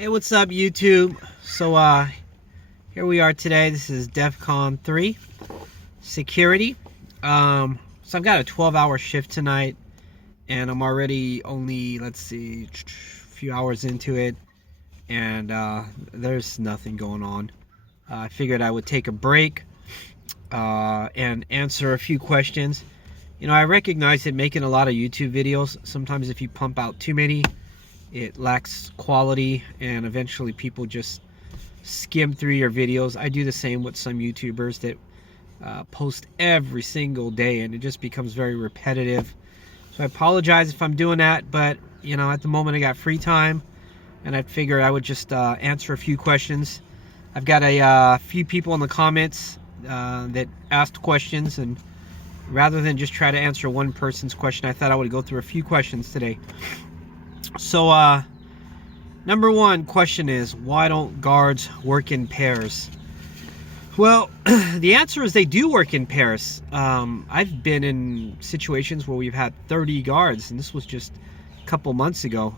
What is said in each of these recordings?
Hey, what's up, YouTube? So, here we are today. This is DEFCON 3 security. So I've got a 12-hour shift tonight, and I'm already only, let's see, a few hours into it, and there's nothing going on. I figured I would take a break and answer a few questions. You know, I recognize that making a lot of YouTube videos, sometimes if you pump out too many, it lacks quality, and eventually people just skim through your videos. I do the same with some YouTubers that post every single day, and it just becomes very repetitive. So I apologize if I'm doing that, but you know, at the moment I got free time, and I figured I would just answer a few questions. I've got a few people in the comments that asked questions, and rather than just try to answer one person's question, I thought I would go through a few questions today. So, number one question is, why don't guards work in pairs? Well, the answer is they do work in pairs. I've been in situations where we've had 30 guards, and this was just a couple months ago.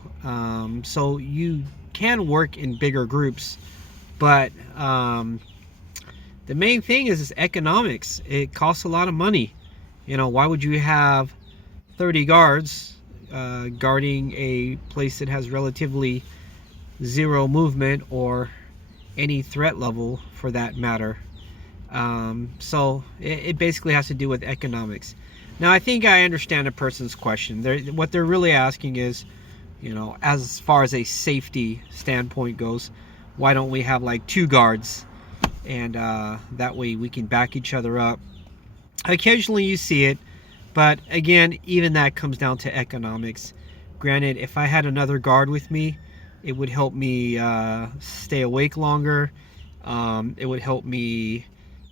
So you can work in bigger groups, but the main thing is economics. It costs a lot of money. You know, why would you have 30 guards guarding a place that has relatively zero movement or any threat level for that matter? So it basically has to do with economics. Now, I think I understand a person's question. What they're really asking is, you know, as far as a safety standpoint goes, why don't we have like 2 guards, and that way we can back each other up? Occasionally you see it, but again, even that comes down to economics. Granted, if I had another guard with me, it would help me stay awake longer. It would help me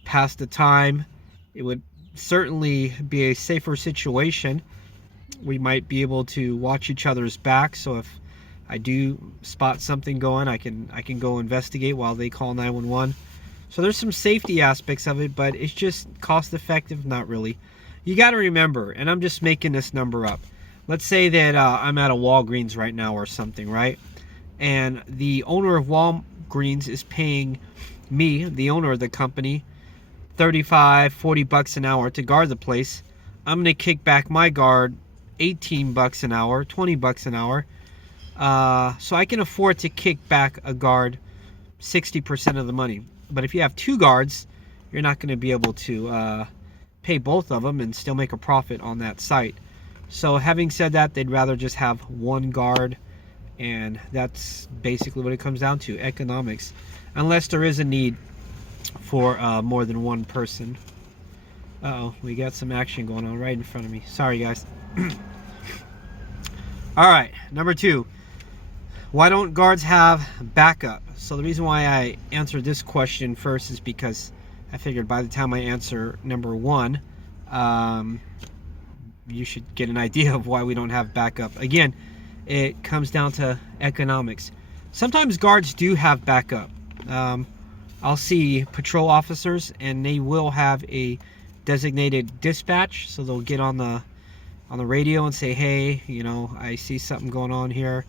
pass the time. It would certainly be a safer situation. We might be able to watch each other's back, so if I do spot something going, I can go investigate while they call 911. So there's some safety aspects of it, but it's just cost effective, not really. You got to remember, and I'm just making this number up. Let's say that I'm at a Walgreens right now or something, right? And the owner of Walgreens is paying me, the owner of the company, 35, 40 bucks an hour to guard the place. I'm going to kick back my guard 18 bucks an hour, 20 bucks an hour. So I can afford to kick back a guard 60% of the money. But if you have 2 guards, you're not going to be able to pay both of them and still make a profit on that site. So having said that, they'd rather just have 1 guard, and that's basically what it comes down to, economics, unless there is a need for more than 1 person. Uh-oh, we got some action going on right in front of me. Sorry, guys. All right, number 2. Why don't guards have backup? So the reason why I answered this question first is because I figured by the time I answer number 1, you should get an idea of why we don't have backup. Again, it comes down to economics. Sometimes guards do have backup. I'll see patrol officers, and they will have a designated dispatch, so they'll get on the radio and say, hey, you know, I see something going on here.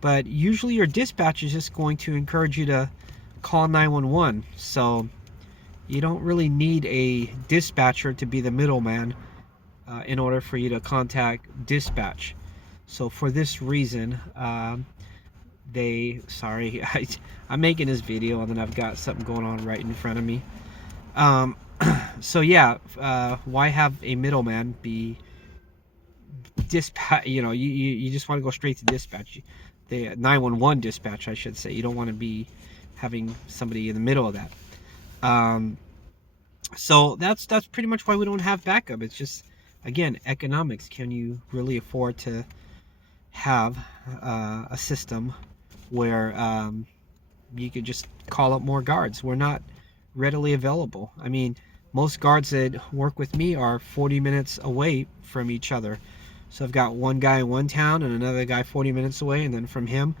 But usually your dispatch is just going to encourage you to call 911. So you don't really need a dispatcher to be the middleman in order for you to contact dispatch. So for this reason, I'm making this video and then I've got something going on right in front of me. So yeah, why have a middleman be dispatch? You know, you just want to go straight to dispatch. The 911 dispatch, I should say. You don't want to be having somebody in the middle of that. So that's pretty much why we don't have backup. It's just, again, economics. Can you really afford to have a system where you could just call up more guards? We're not readily available. I mean, most guards that work with me are 40 minutes away from each other. So I've got one guy in one town and another guy 40 minutes away, and then from him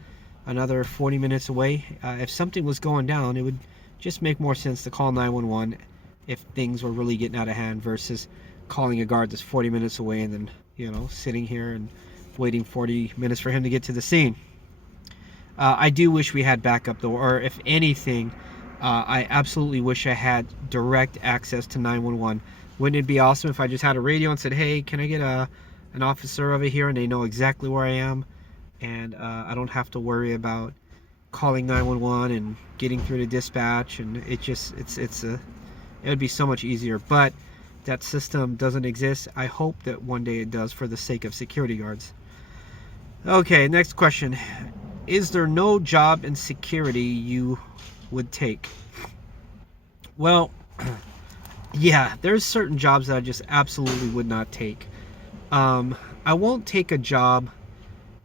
another 40 minutes away. If something was going down, it would just make more sense to call 911 if things were really getting out of hand versus calling a guard that's 40 minutes away and then, you know, sitting here and waiting 40 minutes for him to get to the scene. I do wish we had backup though, or if anything, I absolutely wish I had direct access to 911. Wouldn't it be awesome if I just had a radio and said, "Hey, can I get an officer over here?" and they know exactly where I am, and I don't have to worry about calling 911 and getting through to dispatch, and it would be so much easier. But that system doesn't exist. I hope that one day it does for the sake of security guards. Okay, next question. Is there no job in security you would take? Well, yeah, there's certain jobs that I just absolutely would not take. I won't take a job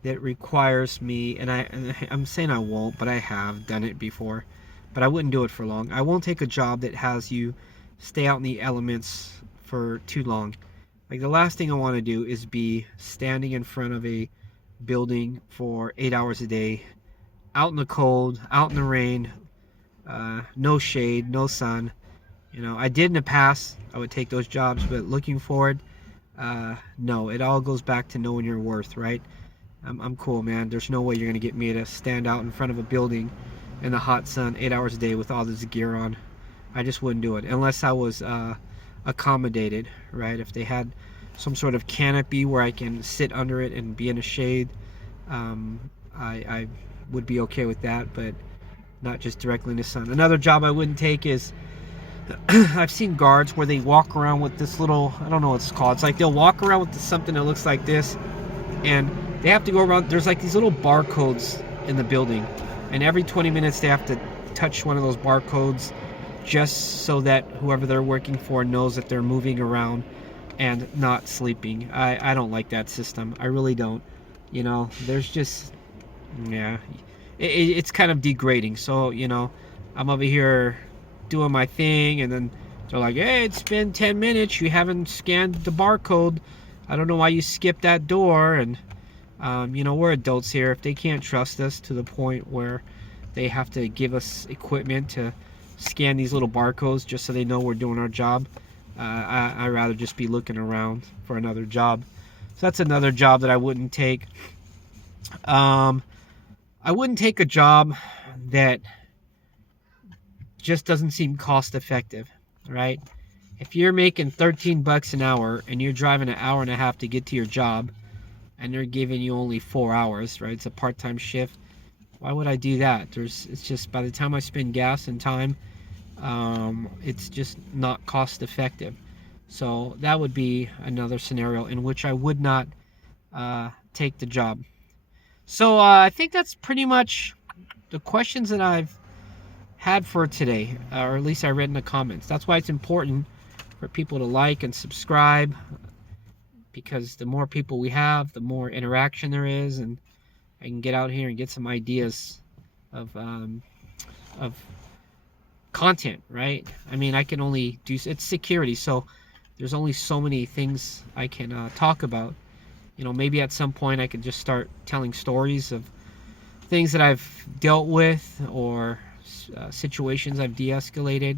that requires me, and I'm saying I won't, but I have done it before, but I wouldn't do it for long. I won't take a job that has you stay out in the elements for too long. Like, the last thing I want to do is be standing in front of a building for 8 hours a day, out in the cold, out in the rain, no shade, no sun. I did in the past. I would take those jobs, but looking forward, no. It all goes back to knowing your worth, right? I'm cool, man. There's no way you're gonna get me to stand out in front of a building in the hot sun 8 hours a day with all this gear on. I just wouldn't do it unless I was accommodated, right? If they had some sort of canopy where I can sit under it and be in the shade, I would be okay with that, but not just directly in the sun. Another job I wouldn't take is I've seen guards where they walk around with this little, I don't know what it's called. It's like they'll walk around with something that looks like this, and they have to go around. There's like these little barcodes in the building, and every 20 minutes they have to touch one of those barcodes just so that whoever they're working for knows that they're moving around and not sleeping. I don't like that system. I really don't. There's just, yeah, it's kind of degrading. So, I'm over here doing my thing, and then they're like, "Hey, it's been 10 minutes. You haven't scanned the barcode. I don't know why you skipped that door." And, we're adults here. If they can't trust us to the point where they have to give us equipment to scan these little barcodes just so they know we're doing our job, I'd rather just be looking around for another job. So that's another job that I wouldn't take. I wouldn't take a job that just doesn't seem cost effective, right? If you're making 13 bucks an hour and you're driving an hour and a half to get to your job, and they're giving you only 4 hours, right? It's a part-time shift. Why would I do that? It's just, by the time I spend gas and time, it's just not cost effective. So that would be another scenario in which I would not take the job. So I think that's pretty much the questions that I've had for today, or at least I read in the comments. That's why it's important for people to like and subscribe, because the more people we have, the more interaction there is, and I can get out here and get some ideas of content, right? I mean, I can only do, it's security, so there's only so many things I can talk about. Maybe at some point I could just start telling stories of things that I've dealt with, or situations I've de-escalated.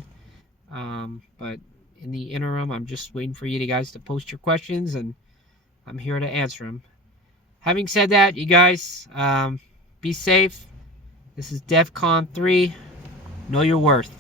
But in the interim, I'm just waiting for you guys to post your questions, and I'm here to answer them. Having said that, you guys, be safe. This is DEF CON 3. Know your worth.